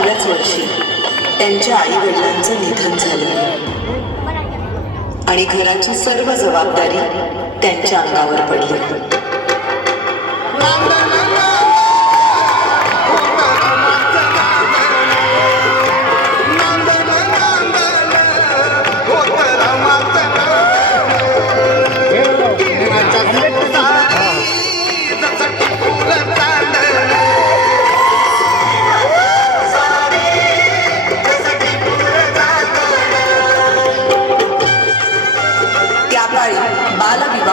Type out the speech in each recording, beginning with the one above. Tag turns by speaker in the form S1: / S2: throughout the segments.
S1: वयाच्या वर्षी त्यांच्या आई वडिलांचं निधन झालं. आणि घराची सर्व जबाबदारी त्यांच्या अंगावर पडली.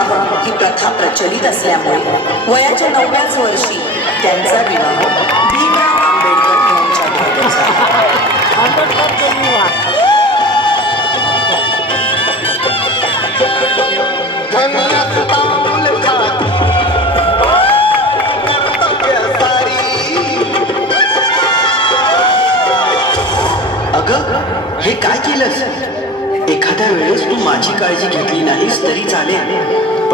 S1: विवाह ही प्रथा प्रचलित असल्यामुळे वयाच्या नवव्याच वर्षी त्यांचा विवाह भीमराव आंबेडकर यांच्याबरोबर झाला.
S2: हे काय केलंस? एखाद्या वेळेस तू माझी काळजी घेतली नाहीस तरी चालेल.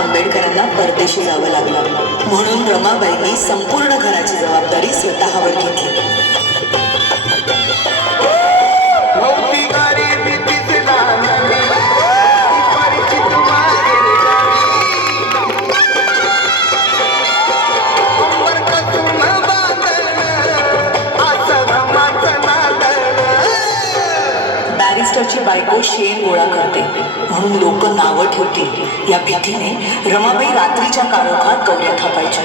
S1: आंबेडकरांना परदेशी जावं लागलं. म्हणून रमाबाईंनी संपूर्ण घराची जबाबदारी स्वतःवर घेतली. बॅरिस्टरची बायको शेण गोळा करते. म्हणून लोक नावं ठेवतील. या भीतीने रमाबाई रात्रीच्या काळोखात गौऱ्या थापायच्या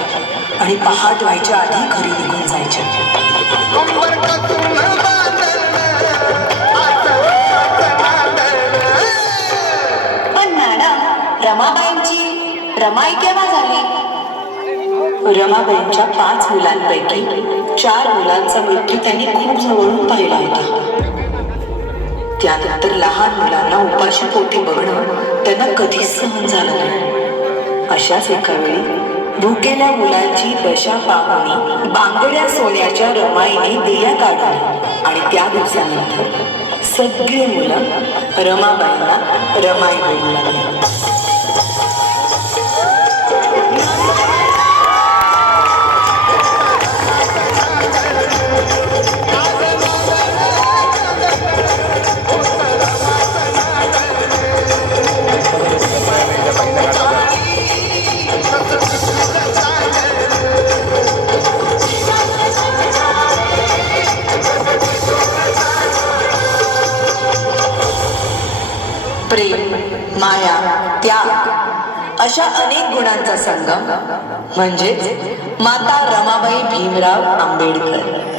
S1: आणि पहाट व्हायच्या आधी घरी निघून जायच्या. पण झाली? रमाबाईंच्या पाच मुलांपैकी चार मुलांचा मृत्यू त्यांनी खूप जवळून पाहिला होता. त्यानंतर लहान मुलांना उपाशी पोटी बघणं त्यांना कधीच सहन झालं नाही. अशाच एका वेळी भुकेल्या मुलांची दशा पाहुणी बांगड्या सोन्याच्या रमाईने दिल्या काढल्या आणि त्या दिवसानंतर सगळी मुलं रमाबाईंना रमाई बोलू लागली. माया त्याग अशा अनेक गुणांचा संगम म्हणजेच माता रमाबाई भीमराव आंबेडकर.